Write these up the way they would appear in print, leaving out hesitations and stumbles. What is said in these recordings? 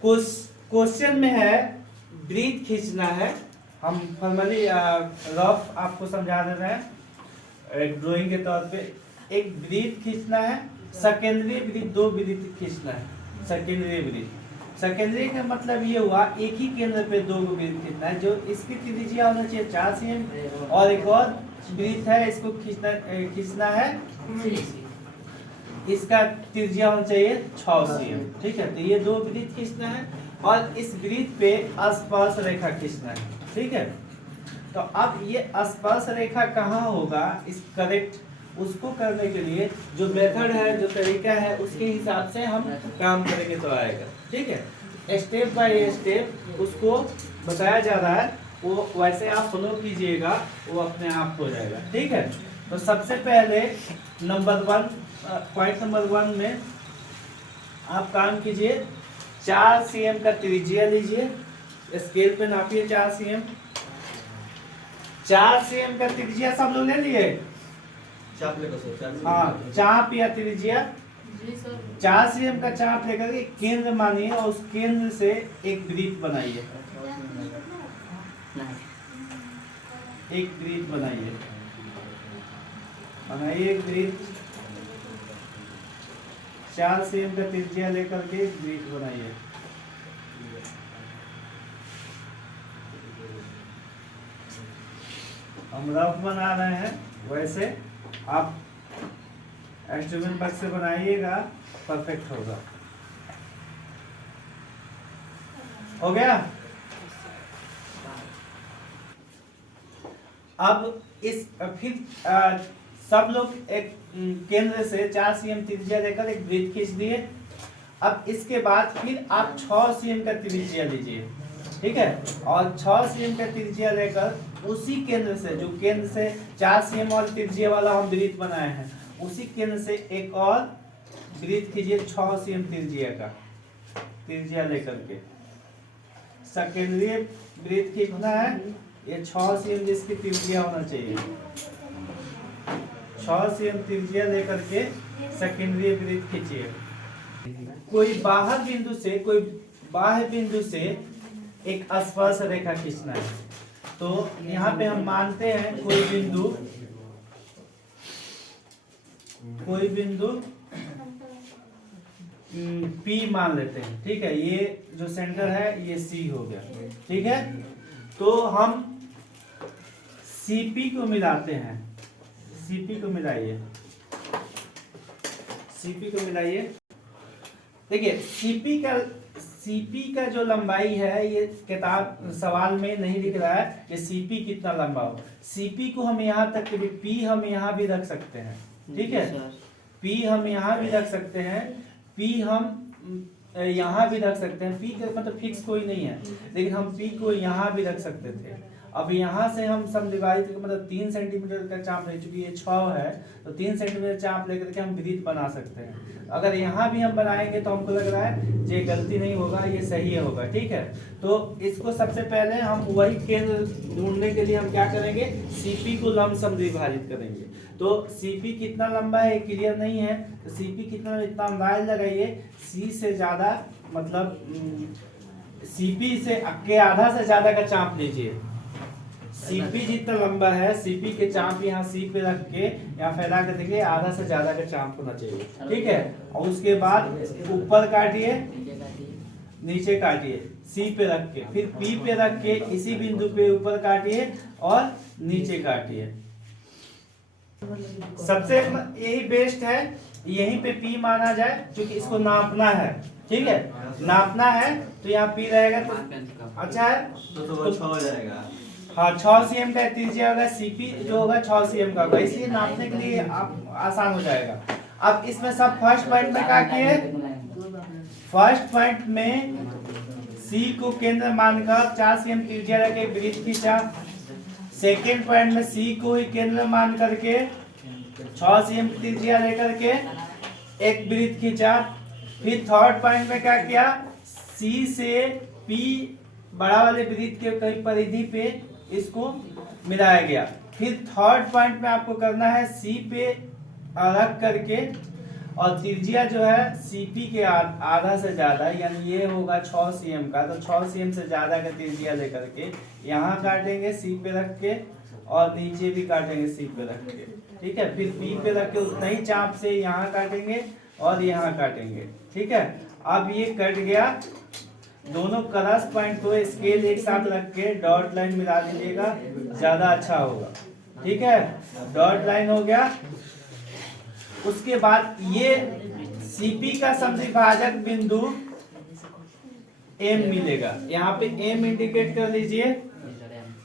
Question में है breathe खींचना है। हम फॉर्मली रफ आपको समझा दे रहे हैं एक ड्राइंग के तौर पे। एक ब्रीथ खींचना है, सेकेंडरी ब्रीथ, दो ब्रीथ खींचना है। सेकेंडरी ब्रीथ, सेकेंडरी का मतलब ये हुआ एक ही केंद्र पे दो ब्रीथ खींचना है। जो इसकी त्रिज्या होना चाहिए 4 cm और एक और ब्रीथ है इसको खींचना है, इसका त्रिज्या होना चाहिए 6 cm। ठीक है, तो ये दो ब्रीथ खींचना है और इस ब्रीथ पे स्पर्श रेखा खींचना है। ठीक है, तो अब ये स्पर्श रेखा कहाँ होगा इस करेक्ट उसको करने के लिए जो मेथड है, जो तरीका है, उसके हिसाब से हम काम करेंगे तो आएगा। ठीक है, स्टेप बाय स्टेप उसको बताया जा रहा है, वो वैसे आप फॉलो कीजिएगा, वो अपने आप हो जाएगा। ठीक है, तो सबसे पहले पॉइंट नंबर 1 में आप काम कीजिए। 4 cm का त्रिज्या लीजिए, स्केल पे नापिए 4 cm। 4 cm का त्रिज्या सब लोग ले लिए? हाँ, चाप या त्रिज्या 4 cm का चाप लेकर के केंद्र मानिए और उस केंद्र से एक वृत्त बनाइए। एक वृत्त बनाइए, एक वृत्त 4 cm का त्रिज्या लेकर के एक वृत्त बनाइए। हम रफ बना रहे हैं, वैसे आप इंस्ट्रूमेंट बक्स से बनाइएगा, परफेक्ट होगा। हो गया? अब इस फिर सब लोग एक केंद्र से 4 cm त्रिज्या लेकर एक वृत्त खींच दिए। अब इसके बाद फिर आप 6 cm का त्रिज्या लीजिए। ठीक है, और 6 cm का त्रिज्या लेकर उसी केंद्र से, जो केंद्र से 4 cm और त्रिज्या वाला हम वृत्त बनाए हैं, उसी केंद्र से एक और वृत्त कीजिए 6 cm त्रिज्या का, त्रिज्या लेकर के। सेकेंडरी वृत्त खींचना है, ये 6 cm जिसकी त्रिज्या होना चाहिए। 6 cm त्रिज्या लेकर के सेकेंडरी वृत्त खींचिए। कोई बाहर बिंदु से, कोई बाह्य बिंदु से एक स्पर्श रेखा खींचना है। तो यहाँ पे हम मानते हैं कोई बिंदु P मान लेते हैं। ठीक है, ये जो सेंटर है ये C हो गया। ठीक है, तो हम CP को मिलाते हैं। CP को मिलाइए, CP को मिलाइए। देखिए CP का जो लंबाई है, ये किताब सवाल में नहीं लिख रहा है कि CP कितना लंबा हो। CP को हम यहाँ तक भी, P हम यहाँ भी रख सकते हैं। ठीक है, P हम यहाँ भी रख सकते हैं, P हम यहाँ भी रख सकते हैं। P का मतलब फिक्स कोई नहीं है, लेकिन हम P को यहाँ भी रख सकते थे। अब यहाँ से हम समविभाजित मतलब 3 सेंटीमीटर का चाप ले, चुकी ये 6 है तो 3 सेंटीमीटर चाप लेकर के हम वृत्त बना सकते हैं। अगर यहाँ भी हम बनाएंगे तो हमको लग रहा है ये गलती नहीं होगा, ये सही होगा। ठीक है, तो इसको सबसे पहले हम वही केंद्र ढूंढने के लिए हम क्या करेंगे, CP को लमसम द्विभाजित करेंगे। तो CP कितना लंबा है क्लियर नहीं है, तो CP कितना, इतना अंदाज लगाइए। C से ज्यादा मतलब CP से के आधा से ज्यादा का चाप लीजिए। CP जितना लंबा है, CP के चाप यहाँ C पे रख के यहाँ फैला के देखिए, आधा से ज्यादा का चाप होना चाहिए। ठीक है, और उसके बाद ऊपर काटिए, नीचे काटिए, C पे रख के, फिर P पे रख के इसी बिंदु पे ऊपर काटिए और नीचे काटिए। सबसे यही बेस्ट है, यहीं पे P माना जाए, क्योंकि इसको नापना है। ठीक है, नापना है तो यहाँ P रहेगा तो अच्छा है, तो 6 हो जाएगा। हाँ, 6 cm का त्रिज्या होगा, CP जो होगा 6 cm का होगा, इसलिए नापने के लिए आप आसान हो जाएगा। अब इसमें सब फर्स्ट पॉइंट में क्या किए, फर्स्ट पॉइंट में C को केंद्र मानकर 4 cm त्रिज्या रखे वृत्त खींचा। सेकेंड पॉइंट में C को ही केंद्र मान करके 6 cm त्रिज्या लेकर के एक वृत्त खींचा। फिर थर्ड पॉइंट में क्या किया, C से P बड़ा वाले वृत्त के कई परिधि पे इसको मिलाया गया। फिर थर्ड पॉइंट में आपको करना है C पे रख करके और त्रिज्या जो है सीपी के आधा से ज्यादा, यानी ये होगा 6 cm का, तो 6 cm से ज्यादा का त्रिज्या लेकर के यहाँ काटेंगे सी पे रख के, और नीचे भी काटेंगे सी पे रख के, ठीक है। फिर पी पे रख के उतना ही चाप से यहाँ काटेंगे और यहाँ काटेंगे, ठीक है। अब ये कट गया, दोनों क्रॉस पॉइंट को स्केल एक साथ रख के डॉट लाइन मिला दीजिएगा, ज्यादा अच्छा होगा, ठीक है। डॉट लाइन हो गया। उसके बाद ये सीपी का समद्विभाजक बिंदु एम मिलेगा, यहाँ पे एम इंडिकेट कर लीजिए,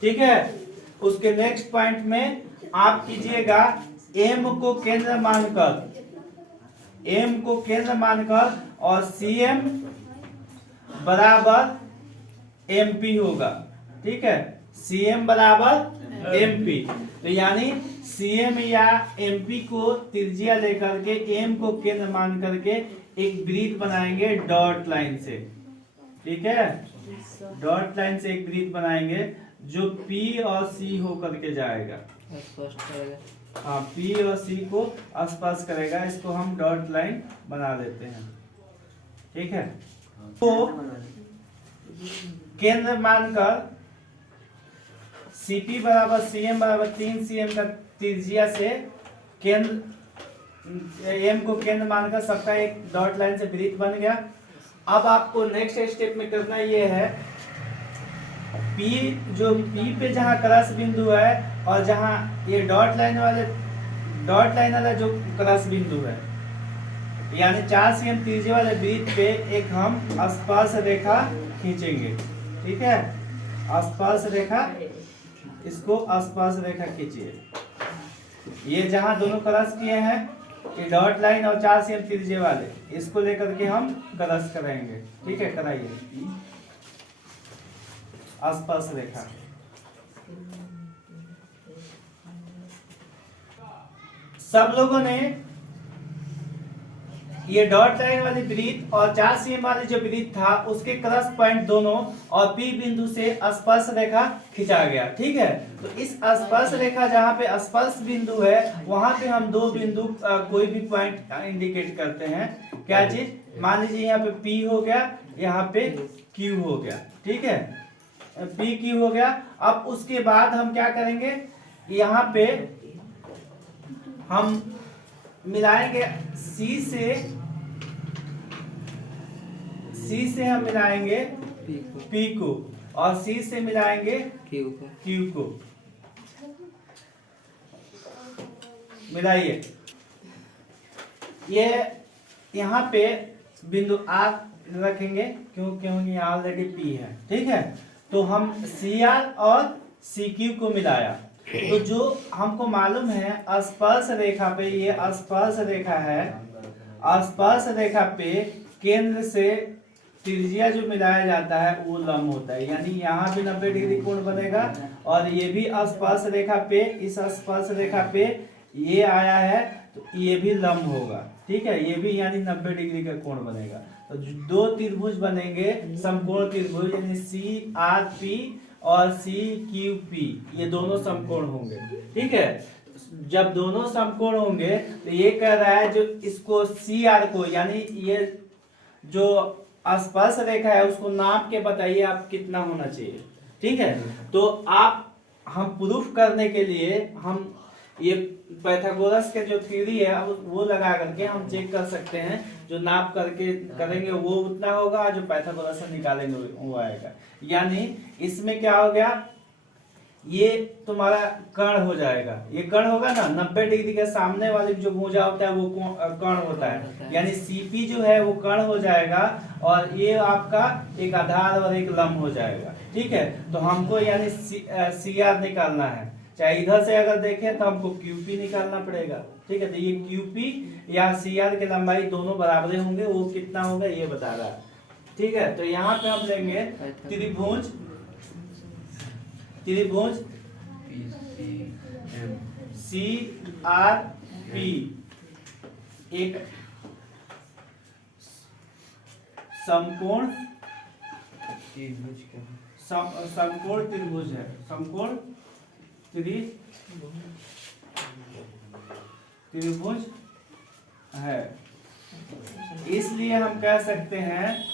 ठीक है। उसके नेक्स्ट पॉइंट में आप कीजिएगा एम को केंद्र मानकर, एम को केंद्र मानकर, और सीएम बराबर एमपी होगा, ठीक है। सीएम बराबर एमपी, तो यानी सीएम या एमपी को त्रिज्या लेकर के एम को केंद्र मान करके एक वृत्त बनाएंगे डॉट लाइन से, ठीक है। डॉट लाइन से एक वृत्त बनाएंगे जो पी और सी होकर के जाएगा, हाँ, पी और सी को स्पर्श करेगा। इसको हम डॉट लाइन बना देते हैं, ठीक है। तो केंद्र मानकर सीपी बराबर सीएम बराबर 3 cm का त्रिज्या से केंद्र एम को केंद्र मानकर सबका एक डॉट लाइन से वृत्त बन गया। अब आपको नेक्स्ट स्टेप में करना ये है, पी जो पी पे जहां क्रॉस बिंदु है और जहां ये डॉट लाइन वाला जो क्रॉस बिंदु है, यानी 4 cm त्रिज्या वाले वृत्त पे एक हम स्पर्श रेखा खींचेंगे, ठीक है। स्पर्श रेखा, इसको स्पर्श रेखा खींचिए। ये जहां दोनों क्रॉस किए हैं, ये डॉट लाइन और 4 cm त्रिज्या वाले, इसको लेकर के हम क्रॉस कराएंगे, ठीक है। कराइए स्पर्श रेखा। सब लोगों ने ये डॉट लाइन वाली वृत्त और 4 cm वाली जो वृत्त था उसके क्रॉस पॉइंट दोनों और पी बिंदु से स्पर्श रेखा खिंचा गया, ठीक है। तो इस स्पर्श रेखा जहां पे स्पर्श बिंदु है वहां पे हम दो बिंदु कोई भी पॉइंट इंडिकेट करते हैं। क्या चीज, मान लीजिए यहाँ पे पी हो गया, यहाँ पे क्यू हो गया, ठीक है। पी क्यू हो गया। अब उसके बाद हम क्या करेंगे, यहाँ पे हम मिलाएंगे सी से हम मिलाएंगे पी को, और सी से मिलाएंगे क्यू को। मिलाइए। ये यहाँ पे बिंदु आर रखेंगे, क्योंकि यहाँ ऑलरेडी पी है, ठीक है। तो हम सी आर और सी क्यू को मिलाया, तो जो हमको मालूम है स्पर्श रेखा पे, ये स्पर्श रेखा है, स्पर्श रेखा पे केंद्र से त्रिज्या जो मिलाया जाता है वो लंब होता है, यानी यहाँ भी 90 डिग्री कोण बनेगा, और ये भी स्पर्श रेखा पे, इस स्पर्श रेखा पे ये आया है तो ये भी लंब होगा, ठीक है। ये भी यानी 90 डिग्री का कोण बनेगा। तो दो त्रिभुज बनेंगे, समकोण त्रिभुज, यानी सी आर पी और सी क्यू पी, ये दोनों समकोण होंगे, ठीक है। जब दोनों समकोण होंगे तो ये कह रहा है जो इसको सी आर को, यानी ये जो स्पर्श रेखा है उसको नाप के बताइए आप कितना होना चाहिए, ठीक है। तो हम प्रूफ करने के लिए हम ये पाइथागोरस के जो थ्योरी है वो लगा करके हम चेक कर सकते हैं, जो नाप करके करेंगे वो उतना होगा, जो पाइथागोरस से निकालेंगे वो आएगा। यानी इसमें क्या हो गया, ये तुम्हारा कर्ण हो जाएगा, ये कर्ण होगा ना, 90 डिग्री के सामने वाली जो भुजा होता है वो कर्ण होता है, यानी सीपी जो है वो कर्ण हो जाएगा, और ये आपका एक आधार और एक लंब हो जाएगा, ठीक है। तो हमको यानी सी आर निकालना है, चाहे इधर से अगर देखें तो हमको क्यूपी निकालना पड़ेगा, ठीक है। तो ये क्यूपी या सी आर की लंबाई दोनों बराबर होंगे, वो कितना होगा ये बता रहा है, ठीक है। तो यहाँ पे हम लेंगे त्रिभुज सी आर पी, एक समकोण त्रिभुज है, समकोण त्रिभुज है, इसलिए हम कह सकते हैं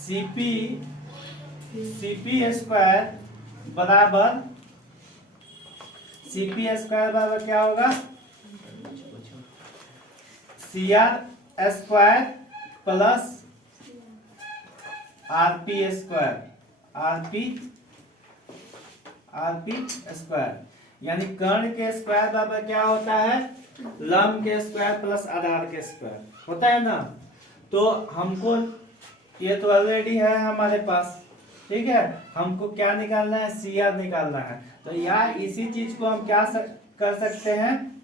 सीपी स्क्वायर बराबर क्या होगा, CR square plus RP square, यानी कर्ण के स्क्वायर बराबर क्या होता है, लंब के स्क्वायर प्लस आधार के स्क्वायर होता है ना। तो हमको ये तो ऑलरेडी है हमारे पास, ठीक है, हमको क्या निकालना है, CR निकालना है। तो यार इसी चीज को हम क्या कर सकते हैं,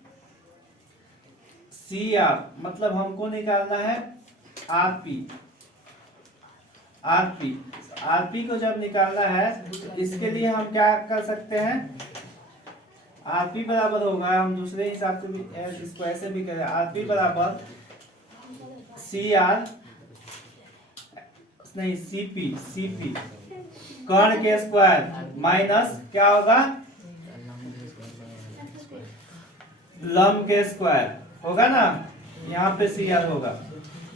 CR मतलब हमको निकालना है RP को जब निकालना है तो इसके लिए हम क्या कर सकते हैं, RP बराबर होगा, हम दूसरे हिसाब से भी इसको ऐसे भी करें, RP बराबर CP कर्ण के स्क्वायर माइनस क्या होगा, लंब के स्क्वायर होगा ना, यहाँ पे CR होगा।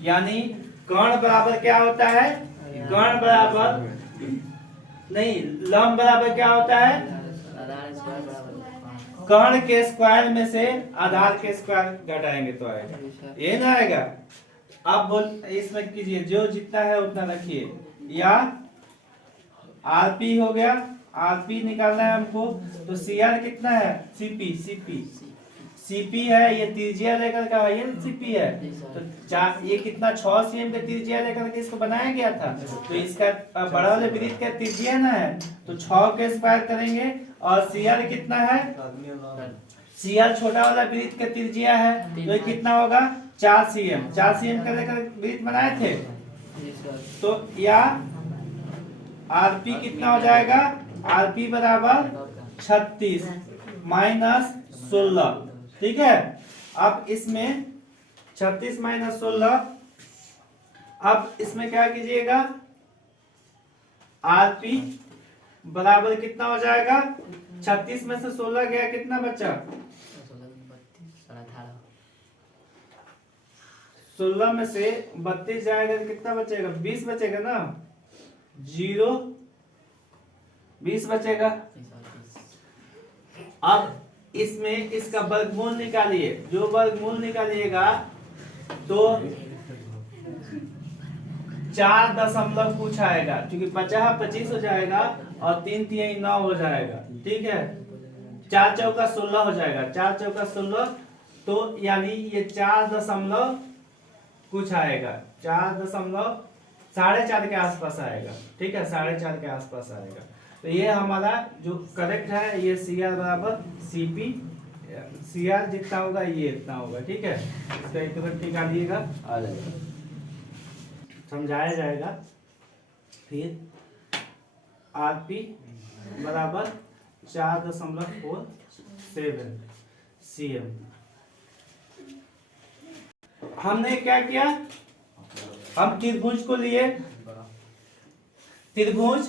यानी कर्ण बराबर क्या होता है, कर्ण बराबर नहीं, लंब बराबर क्या होता है, कर्ण के स्क्वायर में से आधार के स्क्वायर घटाएंगे तो आएगा, ये ना आएगा। आप बोल इसमें कीजिए, जो जितना है उतना रखिए, या RP हो गया, RP निकालना है हमको, तो CR कितना है, CP है, ये त्रिज्या लेकर का ये CP है, तो ये कितना 6 cm का त्रिज्या लेकर के इसको बनाया गया था, तो इसका बड़ा वाले वृत्त का त्रिज्या ना है, तो 6 के स्क्वायर करेंगे, और CR कितना है, CR छोटा वाला वृत्त का त्रिज्या है, तो ये कितना होगा 4 cm का लेकर वृत्त बनाए थे, तो या RP कितना हो जाएगा, RP बराबर 36 माइनस 16, ठीक है। अब इसमें 36 माइनस 16, अब इसमें क्या कीजिएगा, RP बराबर कितना हो जाएगा, 36 में से 16 गया, कितना बचा, 16 में से 32 जाएगा, कितना बचेगा, 20 बचेगा ना, 20 बचेगा। अब इसमें इसका वर्गमूल निकालिए, जो वर्गमूल निकालिएगा तो 4 दशमलव कुछ आएगा, क्योंकि 50 25 हो जाएगा और 3 3 9 हो जाएगा, ठीक है, 4 चौका 16 हो जाएगा, 4 चौका 16, तो यानी ये 4 दशमलव कुछ आएगा, 4.4 के आसपास आएगा, ठीक है, 4.5 के आसपास आएगा। तो ये हमारा जो करेक्ट है, ये CR बराबर CP, CR जितना होगा ये इतना होगा, ठीक है, इसका एक बार निकालिएगा, आ जाएगा, समझाया जाएगा। फिर RP बराबर 4.47 cm। हमने क्या किया, हम त्रिभुज को लिए, त्रिभुज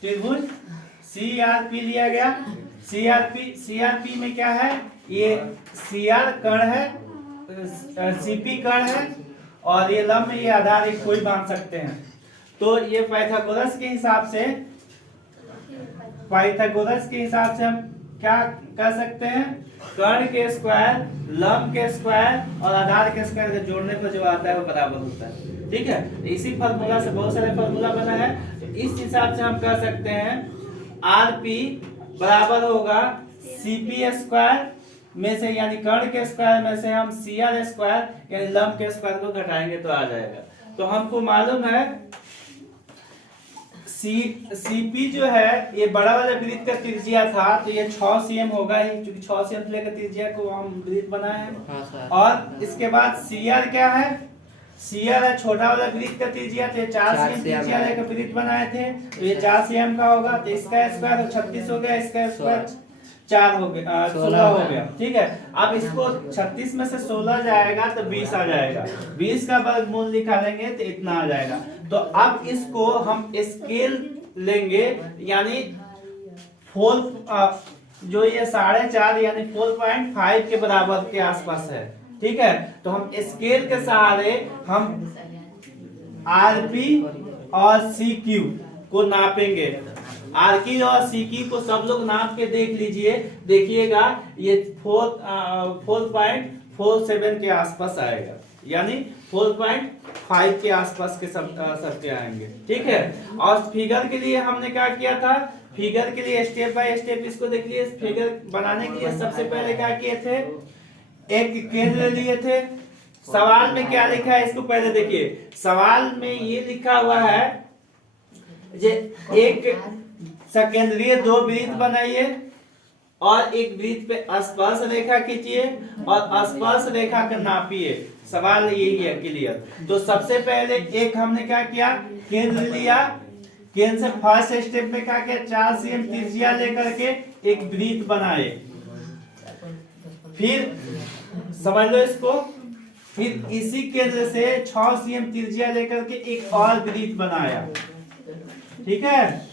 त्रिभुज CRP लिया गया, CRP में क्या है, ये CR कर्ण है, CP कर्ण है, और ये लंब ये आधार एक कोई मान सकते हैं। तो ये पाइथागोरस के हिसाब से हम क्या कर सकते हैं, कर्ण के स्क्वायर, लंब के स्क्वायर और आधार के स्क्वायर के जोड़ने पर जो आता है वो बराबर होता है, ठीक है। इसी फार्मूला से बहुत सारे फार्मूला बना है, तो इस हिसाब से हम कह सकते हैं RP बराबर होगा CP स्क्वायर में से, यानी कर्ण के स्क्वायर में से हम CR स्क्वायर यानी लंब के स्क्वायर को घटाएंगे तो आ जाएगा। तो हमको मालूम है CP जो है ये बड़ा वाला वृत्त का त्रिज्या था, तो ये 6 cm होगा ही, क्योंकि 6 cm लेकर त्रिज्या को हम वृत्त बनाए हैं। और इसके बाद CR क्या है, CR है छोटा वाला वृत्त का त्रिज्या, तो 4 cm त्रिज्या लेकर वृत्त बनाए थे, तो ये 4 cm का होगा, तो इसका स्क्वायर 36 हो गया, इसका स्क्वायर 4 हो गया, 16 हो गया, ठीक है। अब इसको 36 में से 16 जाएगा तो 20 आ जाएगा, 20 का वर्गमूल निकालेंगे तो इतना आ जाएगा। तो अब इसको हम स्केल लेंगे, यानी 4 जो ये 4.5 यानी 4.5 के बराबर के आसपास है। ठीक है, तो हम स्केल के सहारे हम आरपी और सीक्यू को नापेंगे। आरकी और सीक्यू को सब लोग नाप के देख लीजिए, देखिएगा ये 4.47 के आसपास आएगा, यानी 4.5 के आसपास के सबके आएंगे। ठीक है, और फिगर के लिए हमने क्या किया था, फिगर के लिए स्टेप बाय स्टेप इसको देख लिए। फिगर बनाने के लिए सबसे पहले क्या किए थे, एक केंद्र लिए थे। सवाल में क्या लिखा है इसको पहले देखिए। सवाल में ये लिखा हुआ है जे एक सकेंद्रीय 2 वृत्त बनाइए और एक वृत्त पे स्पर्श रेखा खींचिए और स्पर्श रेखा का नापिए। सवाल यही है, क्लियर। तो सबसे पहले एक हमने क्या किया, केंद्र लिया। केंद्र से फर्स्ट स्टेप में क्या किया, 4 cm त्रिज्या लेकर के एक वृत्त बनाए। फिर समझ लो इसको, फिर इसी केंद्र से 6 cm त्रिज्या लेकर के एक और वृत्त बनाया। ठीक है,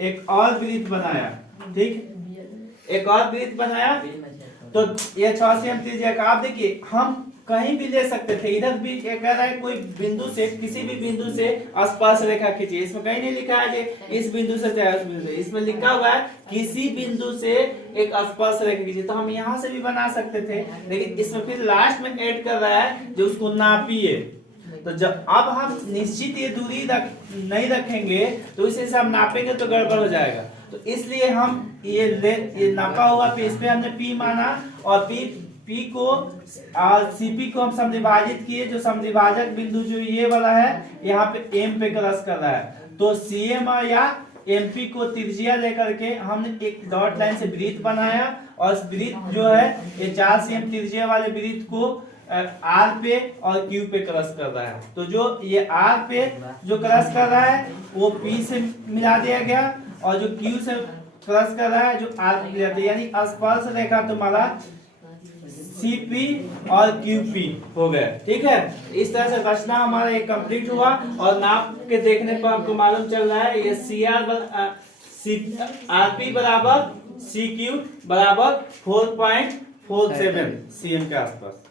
एक और वृत्त बनाया। ठीक, एक और वृत्त बनाया तो ये 6 cm त्रिज्या का। आप देखिए हम कहीं भी ले सकते थे, इधर भी कह रहा है कोई बिंदु से, किसी भी बिंदु से स्पर्श रेखा खींचिए। इसमें कहीं नहीं लिखा है कि इस बिंदु से चाहे उस बिंदु से, इसमें लिखा हुआ है किसी बिंदु से एक स्पर्श रेखा खींचिए। तो हम यहाँ से भी बना सकते थे, लेकिन इसमें फिर लास्ट में ऐड कर रहा है जो उसको नापिए। तो जब अब हम निश्चित ये दूरी नहीं रखेंगे तो इसे से हम नापेंगे तो गड़बड़ हो जाएगा। तो इसलिए हम ये नापा हुआ पे, इस पे हमने पी माना और पी को सीपी को हम समद्विभाजित किए। जो समद्विभाजक बिंदु जो ये वाला है यहाँ पे एम पे क्रॉस कर रहा है, तो सीएम या एमपी को त्रिज्या लेकर के हमने एक डॉट लाइन से वृत्त बनाया और इस वृत्त जो है ये 4 cm त्रिज्या वाले वृत्त को आर पे और क्यू पे क्रॉस कर रहा है। तो जो ये आर पे जो क्रॉस कर रहा है वो पी से मिला दिया गया और जो क्यू से क्रॉस कर रहा है जो आर पे मिला दिया, यानी स्पर्श रेखा तुम्हारा सीपी और क्यूपी हो गए। ठीक है, इस तरह से रचना हमारा एक कंप्लीट हुआ और नाप के देखने पर आपको मालूम चल रहा है ये आरपी बराबर सी क्यू बराबर 4.47 cm के आसपास।